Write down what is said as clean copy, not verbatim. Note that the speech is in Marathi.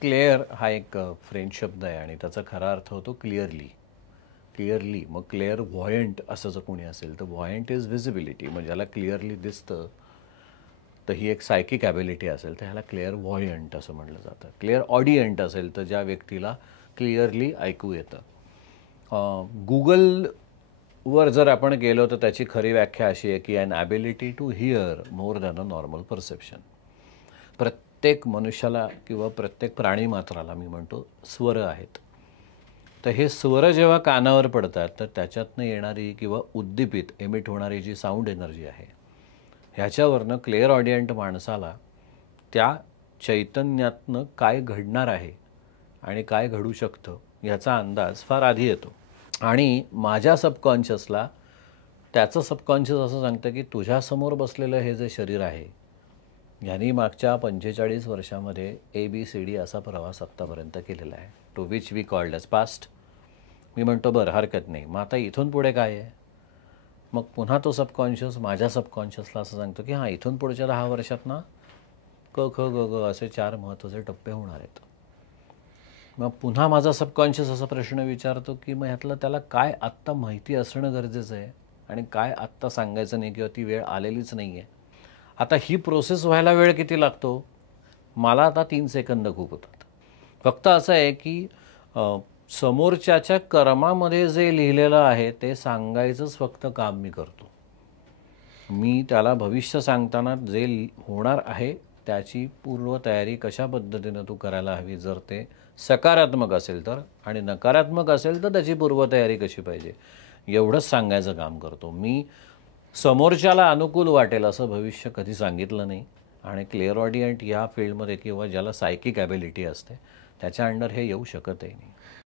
क्लिअर हा एक फ्रेंच शब्द आहे आणि त्याचा खरा अर्थ होतो क्लिअरली. क्लिअरली मग क्लिअर व्हॉयंट असं जर कोणी असेल तर व्हॉयंट इज व्हिजिबिलिटी, म्हणजे ज्याला क्लिअरली दिसतं तर ही एक सायकिक ॲबिलिटी असेल तर ह्याला क्लिअर व्हॉयंट असं म्हटलं जातं. क्लिअर ऑडियंट असेल तर ज्या व्यक्तीला क्लिअरली ऐकू येतं. गुगलवर जर आपण गेलो तर त्याची खरी व्याख्या अशी आहे की an ability to hear more than a normal perception. प्रत्येक मनुष्याला किंवा प्रत्येक प्राणीमात्राला मी म्हणतो स्वर आहेत. तर हे स्वर जेव्हा कानावर पडतात तर त्याच्यातनं येणारी किंवा उद्दीपित एमिट होणारी जी साऊंड एनर्जी आहे ह्याच्यावरनं क्लिअर ऑडियंट माणसाला त्या चैतन्यातनं काय घडणार आहे आणि काय घडू शकतं ह्याचा अंदाज फार आधी येतो. आणि माझ्या सबकॉन्शियसला त्याचं सबकॉन्शियस असं सांगतं की तुझ्यासमोर बसलेलं हे जे शरीर आहे ह्यांनी मागच्या 45 वर्षामध्ये ABCD असा प्रवास आत्तापर्यंत केलेला आहे, to which we called as past. मी म्हणतो बरं हरकत नाही, मग आता इथून पुढे काय आहे. मग पुन्हा तो सबकॉन्शियस माझ्या सबकॉन्शियसला असं सांगतो की हां इथून पुढच्या 10 वर्षात ना क ख ग ग असे 4 महत्त्वाचे टप्पे होणार आहेत. मग पुन्हा माझा सबकॉन्शियस असा प्रश्न विचारतो की मग ह्यातलं त्याला काय आत्ता माहिती असणं गरजेचं आहे आणि काय आत्ता सांगायचं नाही किंवा ती वेळ आलेलीच नाही आहे. आता ही प्रोसेस व्हायला वेळ किती लागतो. मला आता 3 सेकंद खूप होतात. फक्त असं आहे की समोरच्याच्या कर्मामध्ये जे लिहिलेलं आहे ते सांगायचंच फक्त काम मी करतो. मी त्याला भविष्य सांगताना जे होणार आहे त्याची पूर्वतयारी कशा पद्धतीनं तू करायला हवी, जर ते सकारात्मक असेल तर, आणि नकारात्मक असेल तर त्याची पूर्वतयारी कशी पाहिजे एवढंच सांगायचं काम करतो मी. समोरच्याला अनुकूल वाटेल असं भविष्य कधी सांगितलं नाही. आणि क्लिअर ऑडियंट या फील्डमध्ये किंवा ज्याला सायकिक ॲबिलिटी असते त्याच्या अंडर हे येऊ शकतही नाही.